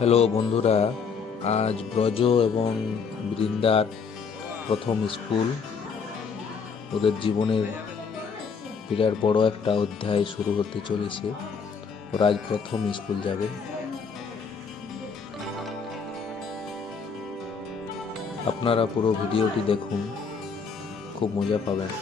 Hello বন্ধুরা, আজ ব্রজ এবং বৃন্দার প্রথম স্কুল। ওদের জীবনের বিরাট বড় একটা অধ্যায় শুরু হতে চলেছে। ওরা আজ প্রথম স্কুল যাবে। আপনারা পুরো ভিডিওটি দেখুন, খুব মজা পাবেন।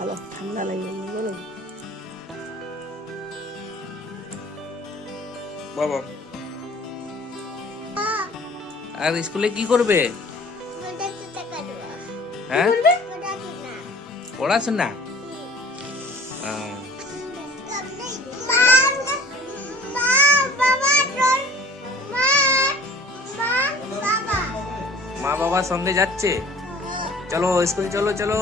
ভালো ঠান্ডা লাগে বলো বাবা। আর স্কুলে কি করবে? হ্যাঁ, পড়াশোনা। মা বাবার সঙ্গে যাচ্ছে। চলো স্কুল চলো চলো।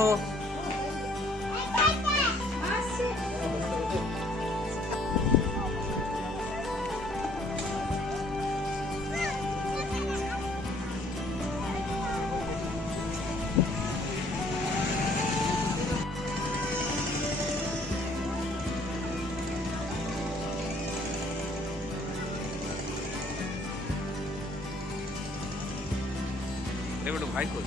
বেটা ভাই কই?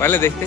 पहले देखते।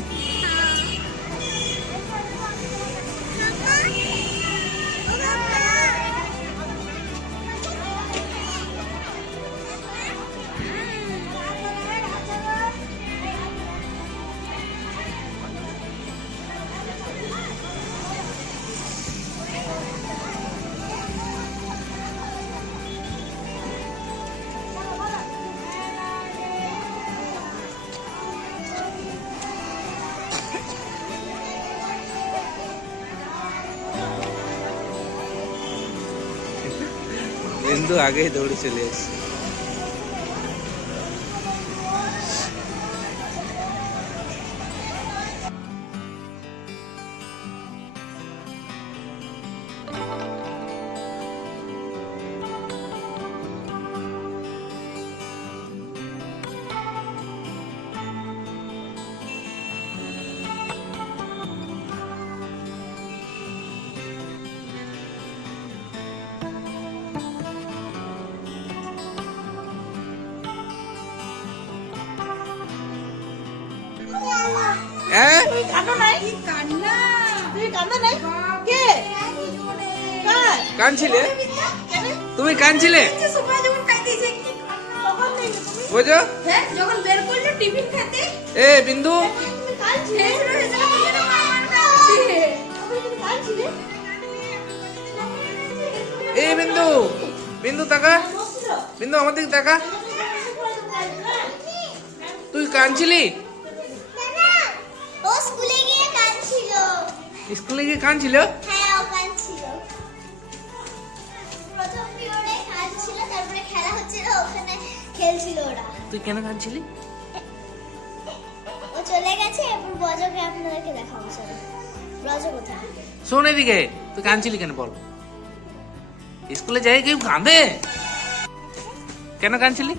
बिंदु आगे ही दौड़ चले। কাঁদছিলে? তুমি কাঁদছিলে? বুঝো? এ বিন্দু, এ বিন্দু, বিন্দু তাকা, বিন্দু আমার দিকে তাকা। তুই কাঁদছিলি? স্কুলে গিয়ে কাঁদছিল? তুই কেন কাঁদছিলি? ও চলে গেছে, এরপর ব্রজকে আপনাদেরকে দেখাবো। চলো, ব্রজ কোথায়? শোন এদিকে, তুই কাঁদছিলি কেন বল? স্কুলে যাই কেউ কাঁদে? কেন কাঁদছিলি?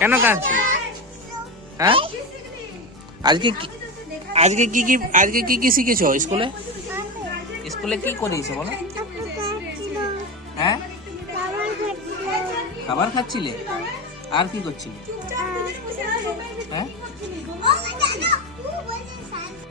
কেন কাঁদছিলি? হ্যাঁ, আজকে কি শিখেছো স্কুলে? স্কুলে কি করেছো বলো? হ্যাঁ, খাবার খাচ্ছিলে? আর কি করছিলে? হ্যাঁ,